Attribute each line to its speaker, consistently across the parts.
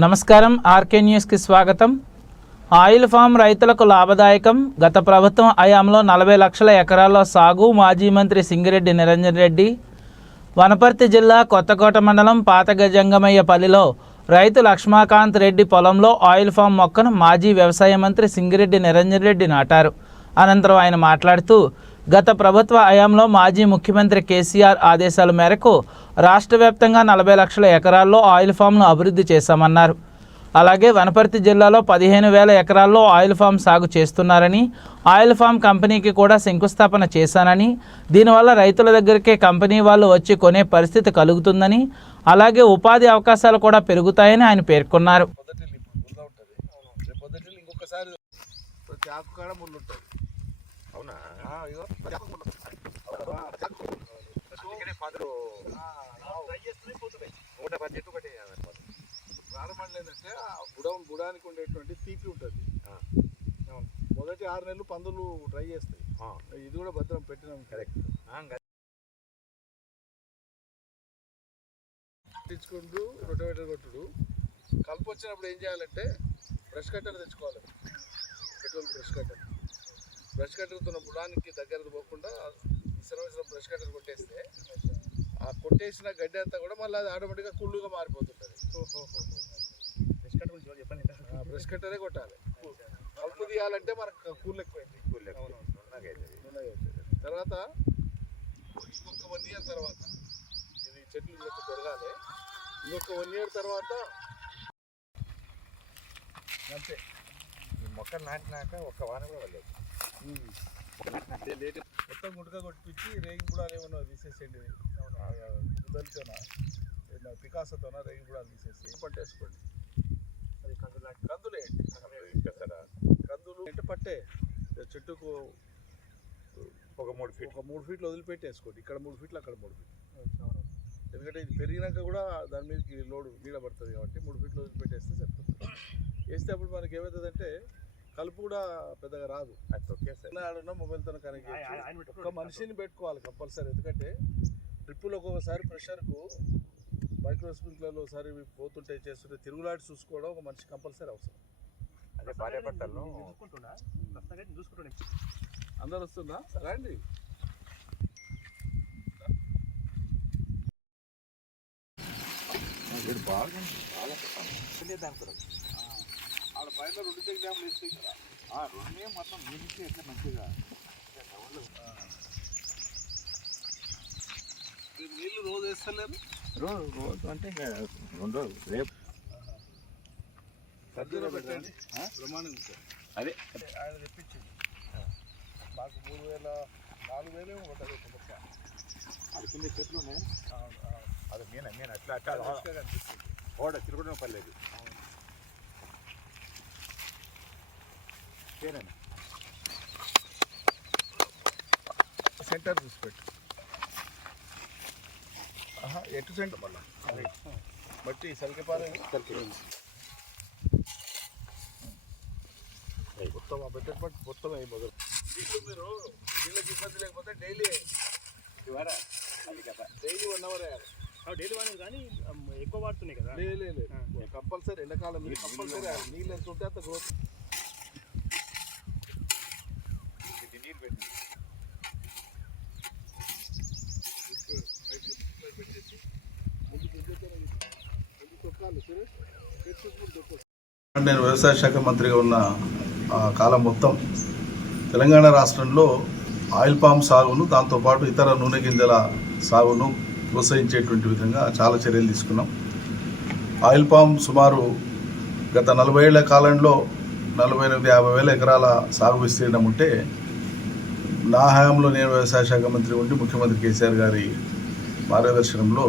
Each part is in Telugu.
Speaker 1: నమస్కారం ఆర్కే న్యూస్కి స్వాగతం. ఆయిల్ ఫామ్ రైతులకు లాభదాయకం. గత ప్రభుత్వం హయాంలో నలభై లక్షల ఎకరాల్లో సాగు మాజీ మంత్రి సింగిరెడ్డి నిరంజన్ రెడ్డి. వనపర్తి జిల్లా కొత్తకోట మండలం పాత గజంగమయ్యపల్లిలో రైతు లక్ష్మాకాంత్ రెడ్డి పొలంలో ఆయిల్ ఫామ్ మొక్కను మాజీ వ్యవసాయ మంత్రి సింగిరెడ్డి నిరంజన్ రెడ్డి నాటారు. అనంతరం ఆయన మాట్లాడుతూ గత ప్రభుత్వ హయాంలో మాజీ ముఖ్యమంత్రి కేసీఆర్ ఆదేశాల మేరకు రాష్ట్ర వ్యాప్తంగా నలభై లక్షల ఎకరాల్లో ఆయిల్ ఫామ్ను అభివృద్ధి చేశామన్నారు. అలాగే వనపర్తి జిల్లాలో పదిహేను వేల ఎకరాల్లో ఆయిల్ ఫామ్ సాగు చేస్తున్నారని ఆయిల్ ఫామ్ కంపెనీకి కూడా శంకుస్థాపన చేశానని దీనివల్ల రైతుల దగ్గరికే కంపెనీ వాళ్ళు వచ్చి కొనే పరిస్థితి కలుగుతుందని అలాగే ఉపాధి అవకాశాలు కూడా పెరుగుతాయని ఆయన పేర్కొన్నారు.
Speaker 2: అవునా అందుకనే పాత్రలు. నూట పది చెట్టు ఒకటి
Speaker 3: ప్రారంభంలో ఏంటంటే ఆ బుడం బుడానికి ఉండేటువంటి తీపి ఉంటుంది. మొదటి ఆరు నెలలు పందులు ట్రై చేస్తాయి. ఇది కూడా భద్రం పెట్టినాం.
Speaker 2: కరెక్ట్.
Speaker 3: తెచ్చుకుంటూ రొటవేటర్ కొట్టుడు. కలుపు వచ్చినప్పుడు ఏం చేయాలంటే బ్రష్ కట్టర్ తెచ్చుకోవాలి. Petrol brush cutter. బ్రష్ కట్టర్తో బుడానికి దగ్గర పోకుండా ఇసరం బ్రష్ కట్టర్ కొట్టేస్తే ఆ కొట్టేసిన గడ్డి అంతా కూడా మళ్ళీ అది ఆటోమేటిక్గా కుళ్ళుగా మారిపోతుంటుంది. ఆ బ్రష్ కట్టరే కొట్టాలి. కలుపు తీయాలంటే మనకు కూల్ ఎక్కువైంది అవుతుంది. తర్వాత ఇంకొక వన్ ఇయర్ తర్వాత ఇది చెట్లు పెరగాలి. ఇంకొక వన్ ఇయర్ తర్వాత అంతే.
Speaker 2: ఈ మొక్కలు నాటినాక ఒక్క వారం కూడా వెళ్ళలేదు
Speaker 3: మొత్తం గుడక కొట్టించి రేగి గుడాలు ఏమన్నా తీసేసేయండి. కుదలితోన పికాసతోన రేగి గుడాలు తీసేసి పంట వేసుకోండి అది కందులు కందులు కందులు. అంటే పట్టే చెట్టుకు
Speaker 2: ఒక మూడు ఫీట్
Speaker 3: ఒక మూడు ఫీట్లు వదిలిపెట్టి వేసుకోండి ఇక్కడ మూడు ఫీట్లు అక్కడ మూడు ఫీట్లు. ఎందుకంటే ఇది పెరిగినాక కూడా దాని మీదకి లోడ్ నీడ పడుతుంది కాబట్టి మూడు ఫీట్లు వదిలిపెట్టేస్తే సరిపోతుంది. వేస్తే అప్పుడు మనకి ఏమవుతుందంటే కలుపు కూడా పెద్దగా రాదు.
Speaker 2: ఓకే సార్
Speaker 3: ఆడున్న మొబైల్తో కనెక్ట్ చేయొచ్చు. ఒక మనిషిని పెట్టుకోవాలి కంపల్సరీ. ఎందుకంటే డ్రిప్పులు ఒక్కొక్కసారి ప్రెషర్కు మైక్రో స్ప్రింక్లర్లు ఒకసారి పోతుంటే చేస్తుంటే తిరుగులాడి చూసుకోవడం ఒక మనిషి కంపల్సరీ అవసరం.
Speaker 2: అదే భార్య
Speaker 3: అందరు వస్తుందా? రండి.
Speaker 2: బాగుంది బాగా దానికి
Speaker 3: ఆడ పైన రెండు చెక్ డ్యామ్లు ఇస్తాయి కదా
Speaker 2: రెండే మొత్తం నీళ్ళు ఎట్లా మంచిగా.
Speaker 3: ఈ నీళ్ళు రోజు వేస్తలేరు?
Speaker 2: రోజు రోజు అంటే ఇంకా రెండు రోజులు రేపు.
Speaker 3: సజ్జలో పెట్టండి. ప్రమాణం సార్
Speaker 2: అదే.
Speaker 3: ఆయన తెప్పించింది. మాకు మూడు వేల నాలుగు వేలు మొక్క
Speaker 2: అది కింద చెట్లు ఉన్నాయి. అది నేను నేను అట్లా అట్లా. ఓడ తిరగడం పర్లేదు.
Speaker 3: సెంటర్ చూసి పెట్టు. ఎటు సెంటర్ మళ్ళా? బట్టి సలికపాలెం మొత్తం ఆ బెటర్ పట్టు మొత్తం అయ్యి మొదలు? మీరు నీళ్ళకి ఇబ్బంది లేకపోతే డైలీ
Speaker 2: అది కదా
Speaker 3: డైలీ వన్ అవర్. వేయాలి
Speaker 4: డైలీ వాడిని కానీ ఎక్కువ వాడుతున్నాయి కదా.
Speaker 3: లేదు లేదు కంపల్సరీ ఎండాకాలం కంపల్సరీ నీళ్ళు ఎంత ఉంటే అంత గ్రోత్
Speaker 2: ఇది నీళ్ళు పెట్టి
Speaker 3: పెట్టేసి ముందు దిద్దుతో ముందు తొక్కాలి సురేష్ పెట్టుకుంటూ తొక్కాలి నేను వ్యవసాయ శాఖ మంత్రిగా ఉన్న కాలం మొత్తం తెలంగాణ రాష్ట్రంలో ఆయిల్ పామ్ సాగును దాంతోపాటు ఇతర నూనె గింజల సాగును ప్రోత్సహించేటువంటి విధంగా చాలా చర్యలు తీసుకున్నాం. ఆయిల్ పామ్ సుమారు గత నలభై ఏళ్ళ కాలంలో నలభై ఎనిమిది యాభై వేల ఎకరాల సాగు విస్తీర్ణం ఉంటే నా హయాంలో నేను వ్యవసాయ శాఖ మంత్రి ఉండి ముఖ్యమంత్రి కేసీఆర్ గారి మార్గదర్శనంలో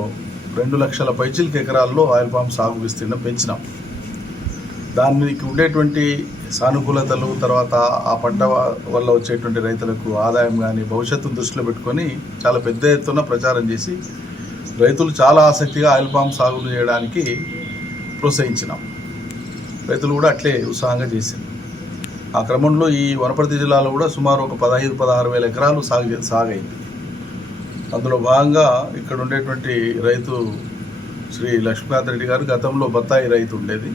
Speaker 3: రెండు లక్షల పైచిలిక ఎకరాల్లో ఆయిల్ పామ్ సాగు విస్తీర్ణం పెంచినాం. దానికి ఉండేటువంటి సానుకూలతలు తర్వాత ఆ పంట వల్ల వచ్చేటువంటి రైతులకు ఆదాయం కానీ భవిష్యత్తును దృష్టిలో పెట్టుకొని చాలా పెద్ద ఎత్తున ప్రచారం చేసి రైతులు చాలా ఆసక్తిగా ఆయిల్ పామ్ సాగును చేయడానికి ప్రోత్సహించినాం. రైతులు కూడా అట్లే ఉత్సాహంగా చేసింది ఆ క్రమంలో ఈ వనపర్తి జిల్లాలో కూడా సుమారు ఒక పదహైదు పదహారు వేల ఎకరాలు సాగు సాగైంది. అందులో భాగంగా ఇక్కడ ఉండేటువంటి రైతు శ్రీ లక్ష్మీనాథ్ రెడ్డి గారు గతంలో బత్తాయి రైతు ఉండేది.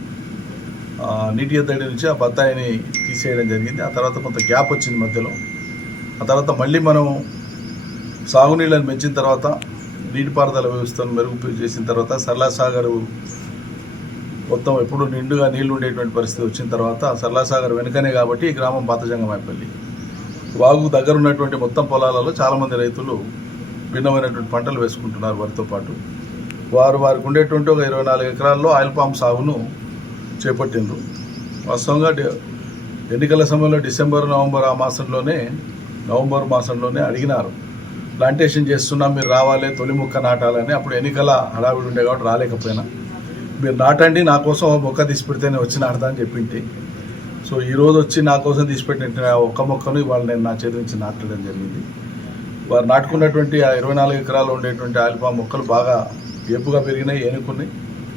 Speaker 3: నీటి ఎద్దడి నుంచి ఆ బత్తాయిని తీసేయడం జరిగింది. ఆ తర్వాత కొంత గ్యాప్ వచ్చింది మధ్యలో. ఆ తర్వాత మళ్ళీ మనం సాగునీళ్ళని పెంచిన తర్వాత నీటిపారుదల వ్యవస్థను మెరుగు చేసిన తర్వాత సరళా సాగర్ మొత్తం ఎప్పుడు నిండుగా నీళ్ళు ఉండేటువంటి పరిస్థితి వచ్చిన తర్వాత సరళా సాగర్ వెనుకనే కాబట్టి ఈ గ్రామం పాతజంగమైపల్లి వాగు దగ్గర ఉన్నటువంటి మొత్తం పొలాలలో చాలామంది రైతులు భిన్నమైనటువంటి పంటలు వేసుకుంటున్నారు వారితో పాటు. వారు వారికి ఉండేటువంటి ఒక ఇరవై నాలుగు ఎకరాల్లో ఆయిల్ పామ్ సాగును చేపట్టిండ్రు. వాస్తవంగా ఎన్నికల సమయంలో డిసెంబర్ నవంబర్ ఆ మాసంలోనే నవంబర్ మాసంలోనే అడిగినారు. ప్లాంటేషన్ చేస్తున్నాం మీరు రావాలి తొలి మొక్క నాటాలని. అప్పుడు ఎన్నికల హడావిడి ఉండే కాబట్టి రాలేకపోయినా. మీరు నాటండి నా కోసం ఒక మొక్క తీసి పెడితేనే వచ్చి నాటుతా అని చెప్పింటి. సో ఈరోజు వచ్చి నా కోసం తీసిపెట్టిన ఒక్క మొక్కను ఇవాళ నేను నా చేతి నుంచి నాటడం జరిగింది. వారు నాటుకున్నటువంటి ఆ ఇరవై నాలుగు ఎకరాలు ఉండేటువంటి ఆలిపా మొక్కలు బాగా ఏపుగా పెరిగినాయి ఏనుకున్నాయి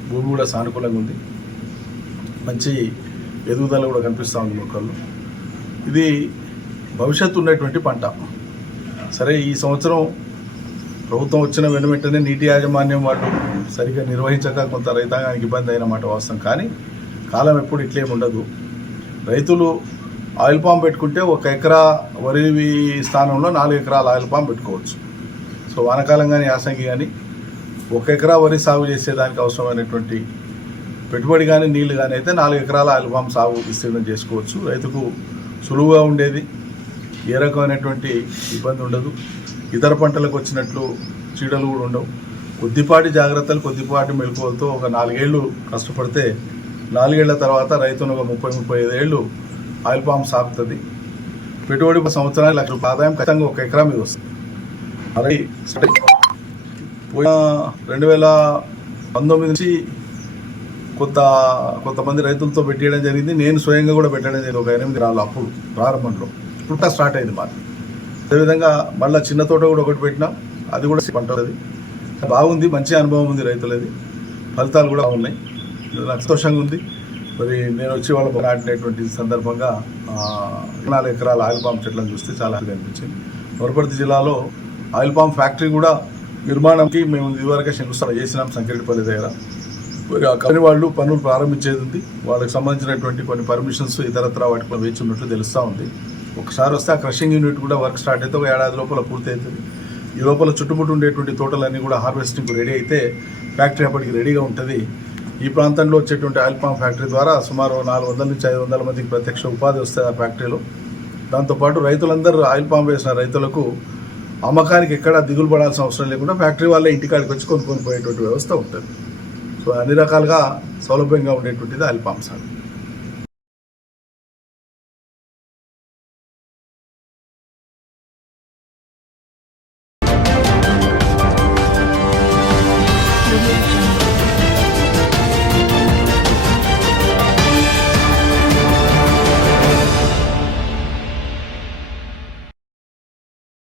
Speaker 3: భూమి కూడా సానుకూలంగా ఉంది. మంచి ఎదుగుదల కూడా కనిపిస్తూ ఉంది మొక్కల్లో. ఇది భవిష్యత్తు ఉన్నటువంటి పంట. సరే ఈ సంవత్సరం ప్రభుత్వం వచ్చిన వెను వెంటనే నీటి యాజమాన్యం వాళ్ళు సరిగ్గా నిర్వహించక కొంత రైతాంగానికి ఇబ్బంది అయిన మాట వాస్తవం. కానీ కాలం ఎప్పుడు ఇట్లేం ఉండదు రైతులు ఆయిల్ పామ్ పెట్టుకుంటే ఒక ఎకరా వరి స్థానంలో నాలుగు ఎకరాల ఆయిల్ పామ్ పెట్టుకోవచ్చు. సో వానకాలం కానీ యాసంగి కానీ ఒక ఎకరా వరి సాగు చేసేదానికి అవసరమైనటువంటి పెట్టుబడి కానీ నీళ్ళు కానీ అయితే నాలుగు ఎకరాల ఆయిల్ పామ్ సాగు విస్తీర్ణం చేసుకోవచ్చు. రైతుకు సులువుగా ఉండేది ఏ రకమైనటువంటి ఇబ్బంది ఉండదు. ఇతర పంటలకు వచ్చినట్లు చీడలు కూడా ఉండవు. కొద్దిపాటి జాగ్రత్తలు కొద్దిపాటి మెలకువలతో ఒక నాలుగేళ్ళు కష్టపడితే నాలుగేళ్ళ తర్వాత రైతును ఒక ముప్పై ముప్పై ఐదు ఏళ్ళు ఆయిల్ పామ్ సాగుతుంది. పెట్టుబడి ఒక సంవత్సరానికి లక్ష రూపాయల ఆదాయం ఖచ్చితంగా ఒక ఎకరా మీద వస్తుంది. అలాగే పోయిన రెండు వేల పంతొమ్మిది నుంచి కొంత కొంతమంది రైతులతో పెట్టేయడం జరిగింది. నేను స్వయంగా కూడా పెట్టడం జరిగింది. ఒక ఎనిమిది రాళ్ళు అప్పుడు ప్రారంభంలో. ఇప్పుడు స్టార్ట్ అయింది మాది. అదేవిధంగా మళ్ళీ చిన్న తోట కూడా ఒకటి పెట్టినాం. అది కూడా పంట అది బాగుంది మంచి అనుభవం ఉంది రైతులది. ఫలితాలు కూడా ఉన్నాయి నాకు సంతోషంగా ఉంది. మరి నేను వచ్చి వాళ్ళ నాటినటువంటి సందర్భంగా నాలుగు ఎకరాల ఆయిల్ పామ్ చెట్లను చూస్తే చాలా అనిపించింది. వనపర్తి జిల్లాలో ఆయిల్ పామ్ ఫ్యాక్టరీ కూడా నిర్మాణంకి మేము ఇదివరకే శంకుస్థాపన చేసినాం సంకిరెడ్డిపల్లి దగ్గర. మరి ఆ కంపెనీ వాళ్ళు పనులు ప్రారంభించేది ఉంది. వాళ్ళకి సంబంధించినటువంటి కొన్ని పర్మిషన్స్ ఇతరత్ర వాటికి వేచి ఉన్నట్లు తెలుస్తూ ఉంది. ఒకసారి వస్తే ఆ క్రషింగ్ యూనిట్ కూడా వర్క్ స్టార్ట్ అయితే ఒక ఏడాది లోపల పూర్తి అవుతుంది ఈ లోపల చుట్టుముట్టు ఉండేటువంటి తోటలన్నీ కూడా హార్వెస్టింగ్ రెడీ అయితే ఫ్యాక్టరీ అప్పటికి రెడీగా ఉంటుంది. ఈ ప్రాంతంలో వచ్చేటువంటి ఆయిల్ పామ్ ఫ్యాక్టరీ ద్వారా సుమారు నాలుగు వందల నుంచి ఐదు వందల మందికి ప్రత్యక్ష ఉపాధి వస్తుంది ఆ ఫ్యాక్టరీలో. దాంతోపాటు రైతులందరూ ఆయిల్ పామ్ వేసిన రైతులకు అమ్మకానికి ఎక్కడా దిగులు పడాల్సిన అవసరం లేకుండా ఫ్యాక్టరీ వాళ్ళే ఇంటికాడికి వచ్చి కొనుక్కొని పోయేటువంటి వ్యవస్థ ఉంటుంది. సో అన్ని రకాలుగా సౌలభ్యంగా ఉండేటువంటిది ఆయిల్ పామ్ సాగు.